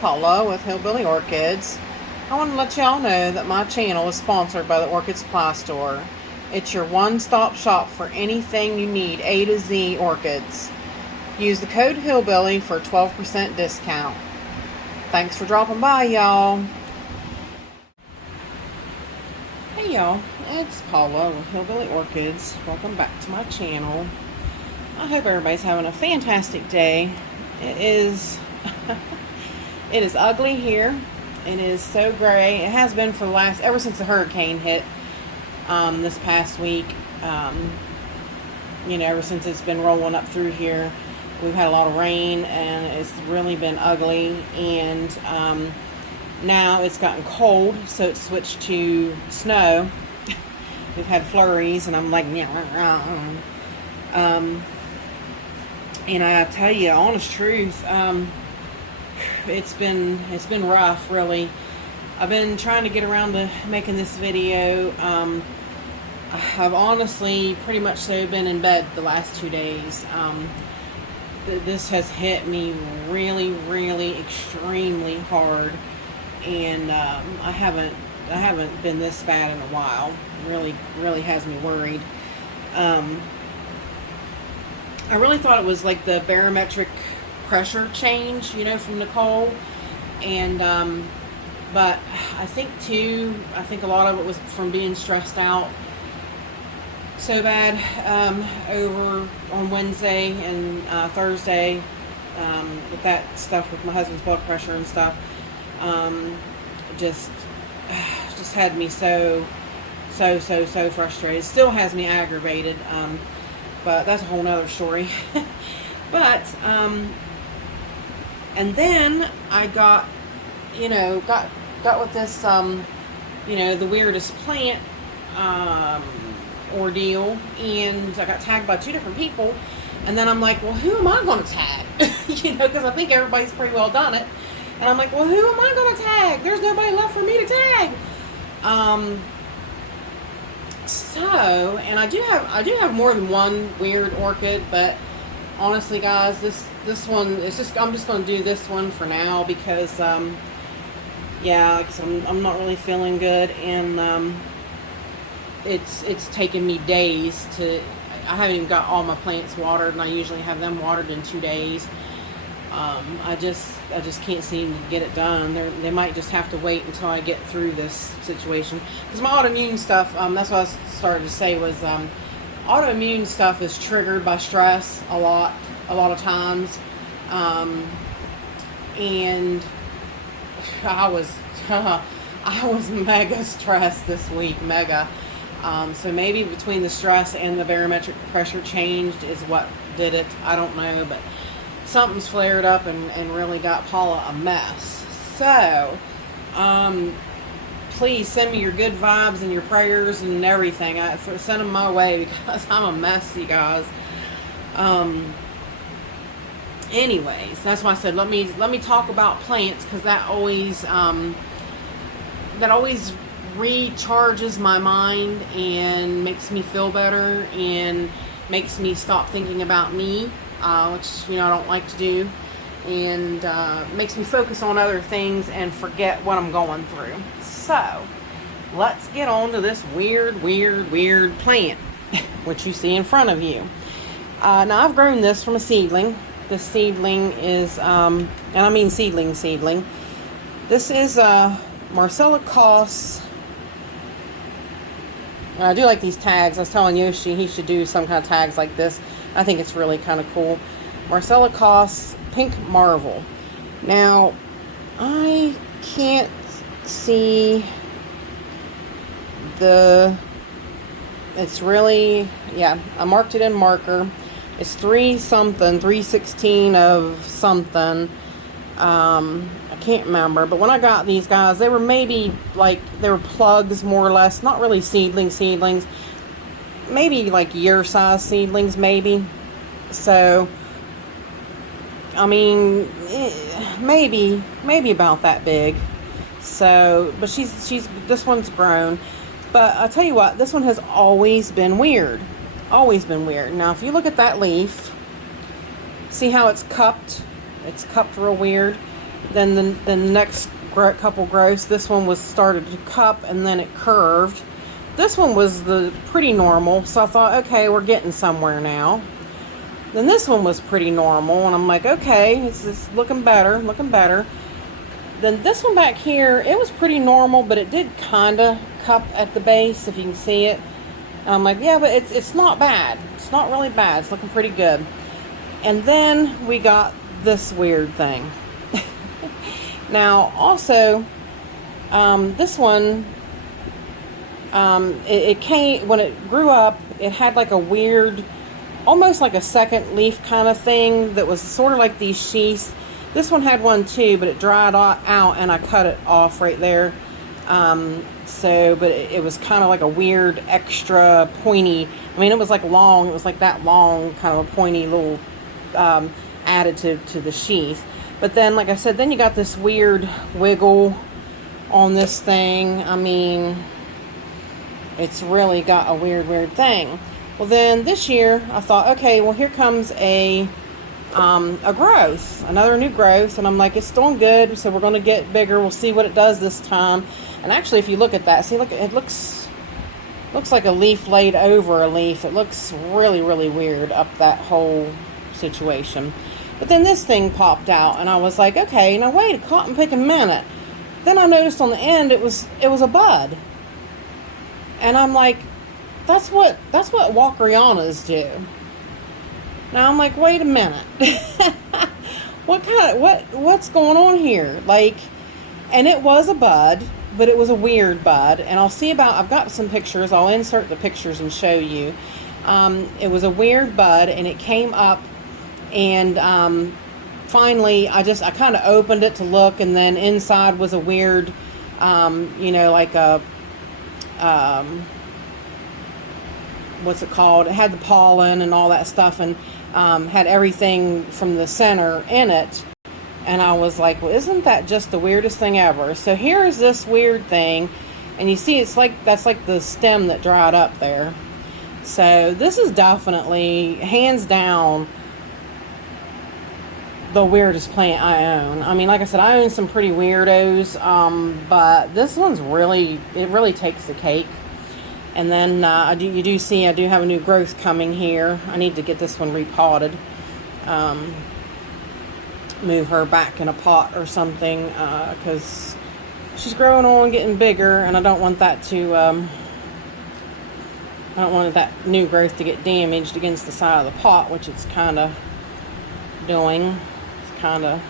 Paula with Hillbilly Orchids. I want to let y'all know that my channel is sponsored by the Orchid Supply Store. It's your one-stop shop for anything you need A to Z orchids. Use the code Hillbilly for a 12% discount. Thanks for dropping by, y'all. Hey y'all, it's Paula with Hillbilly Orchids. Welcome back to my channel. I hope everybody's having a fantastic day. It is ugly here. It is so gray. It has been for the last, ever since the hurricane hit this past week. Ever since it's been rolling up through here, we've had a lot of rain and it's really been ugly. And now it's gotten cold, so it's switched to snow. We've had flurries, and I'm like, and I tell you, honest truth, it's been rough, really. I've been trying to get around to making this video. I've honestly pretty much so been in bed the last 2 days. This has hit me really, really extremely hard, and I haven't been this bad in a while. It really has me worried. I really thought it was like the barometric pressure change, from Nicole, and but I think a lot of it was from being stressed out so bad over on Wednesday and Thursday with that stuff with my husband's blood pressure and stuff. Just had me so frustrated. It still has me aggravated, but that's a whole nother story. But and then I got with this the weirdest plant ordeal, and I got tagged by 2 different people, and then I'm like, well, who am I going to tag? Because I think everybody's pretty well done it, and I'm like, well, who am I going to tag? There's nobody left for me to tag. And I do have more than one weird orchid, but honestly, guys, this one is I'm just going to do this one for now because because I'm not really feeling good, and it's taken me days I haven't even got all my plants watered, and I usually have them watered in 2 days. I just can't seem to get it done. They might just have to wait until I get through this situation, because my autoimmune stuff, that's what I started to say, was autoimmune stuff is triggered by stress a lot of times, and I was mega stressed this week, mega. So maybe between the stress and the barometric pressure changed is what did it. I don't know, but something's flared up and really got Paula a mess. So, please send me your good vibes and your prayers and everything. Send them my way, because I'm a mess, you guys. Anyways, that's why I said let me talk about plants, because that always recharges my mind and makes me feel better and makes me stop thinking about me, which I don't like to do, and makes me focus on other things and forget what I'm going through. So let's get on to this weird plant which you see in front of you. Now, I've grown this from a seedling. This seedling is and I mean seedling. This is Marcella Koss. I do like these tags. I was telling Yoshi he should do some kind of tags like this. I think it's really kind of cool. Marcella Koss Pink Marvel. Now, I can't see it's really, I marked it in marker. It's 3/16 of something. I can't remember, but when I got these guys, they were maybe they were plugs, more or less, not really seedlings, maybe like year size seedlings, maybe. So I mean, maybe about that big. So, but this one's grown. But I'll tell you what, this one has always been weird. Always been weird. Now, if you look at that leaf, see how it's cupped? It's cupped real weird. Then the next couple growths, this one was started to cup and then it curved. This one was pretty normal, so I thought, okay, we're getting somewhere now. Then this one was pretty normal, and I'm like, okay, it's looking better, looking better. Then this one back here, it was pretty normal, but it did kind of cup at the base, if you can see it. And I'm like, yeah, but it's not bad. It's not really bad. It's looking pretty good. And then we got this weird thing. Now, also, this one, it came, when it grew up, it had like a weird, almost like a second leaf kind of thing that was sort of like these sheaths. This one had one too, but it dried out and I cut it off right there. But it was kind of like a weird extra pointy, I mean, it was like long, it was like that long kind of a pointy little additive to the sheath. But then, like I said, then you got this weird wiggle on this thing. I mean, it's really got a weird thing. Well, then this year I thought, okay, well, here comes a growth, another new growth, and I'm like, it's doing good, so we're going to get bigger. We'll see what it does this time. And actually, if you look at that, see, look, it looks like a leaf laid over a leaf. It looks really weird up that whole situation. But then this thing popped out, and I was like, okay, now wait a cotton picking minute. Then I noticed on the end it was a bud, and I'm like, that's what Walkerianas do. Now I'm like, wait a minute, what's going on here? Like, and it was a bud, but it was a weird bud, and I've got some pictures. I'll insert the pictures and show you. It was a weird bud, and it came up. And finally, I kind of opened it to look, and then inside was a weird, like a, what's it called? It had the pollen and all that stuff, and had everything from the center in it. And I was like, well, isn't that just the weirdest thing ever? So here is this weird thing, and you see that's like the stem that dried up there. So this is definitely, hands down, the weirdest plant I own. I mean, like I said, I own some pretty weirdos, but this one's really takes the cake. And then you do see I do have a new growth coming here. I need to get this one repotted. Move her back in a pot or something, because she's growing on, getting bigger, and I don't want that to I don't want that new growth to get damaged against the side of the pot, which it's kind of doing. Kind of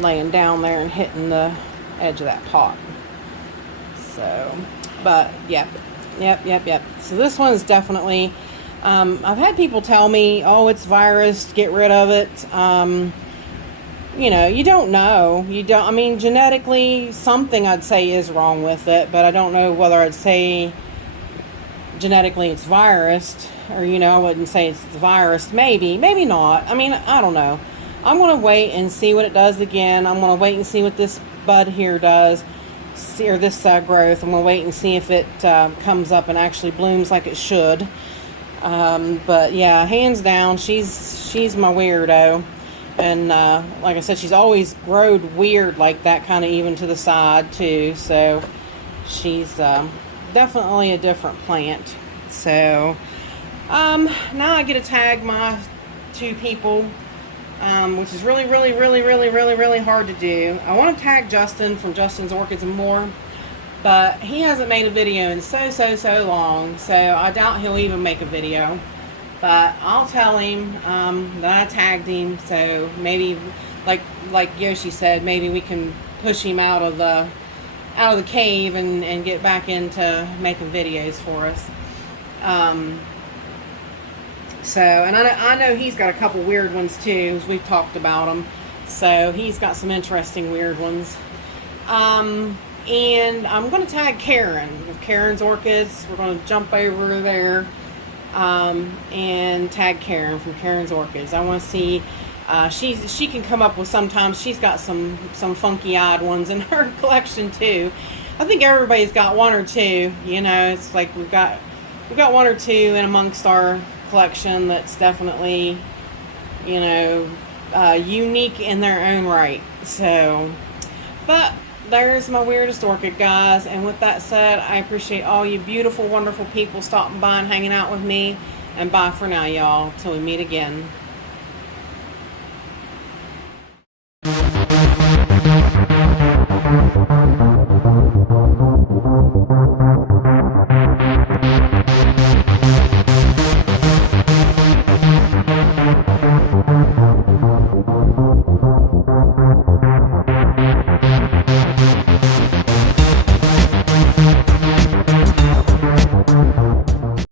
laying down there and hitting the edge of that pot. So, but yep. So this one is definitely, I've had people tell me, oh, it's virus, get rid of it. You don't know. I mean, genetically, something I'd say is wrong with it, but I don't know whether I'd say genetically it's virus, or I wouldn't say it's the virus. Maybe not. I mean, I don't know. I'm going to wait and see what it does again. I'm going to wait and see what this bud here does, or this growth. I'm going to wait and see if it comes up and actually blooms like it should. But yeah, hands down, she's my weirdo. And like I said, she's always growed weird like that, kind of even to the side too. So she's definitely a different plant. So now I get to tag my two people, which is really hard to do. I want to tag Justin from Justin's Orchids and More, but he hasn't made a video in so long, so I doubt he'll even make a video. But I'll tell him that I tagged him, so maybe, like Yoshi said, maybe we can push him out of the cave and get back into making videos for us. So, and I know he's got a couple weird ones too, as we've talked about them. So he's got some interesting weird ones. And I'm going to tag Karen with Karen's Orchids. We're going to jump over there and tag Karen from Karen's Orchids. I want to see, she can come up with, sometimes she's got some funky-eyed ones in her collection too. I think everybody's got one or two. It's like we've got one or two in amongst our collection that's definitely, unique in their own right. So, but there's my weirdest orchid, guys. And with that said, I appreciate all you beautiful, wonderful people stopping by and hanging out with me. And bye for now, y'all. Till we meet again.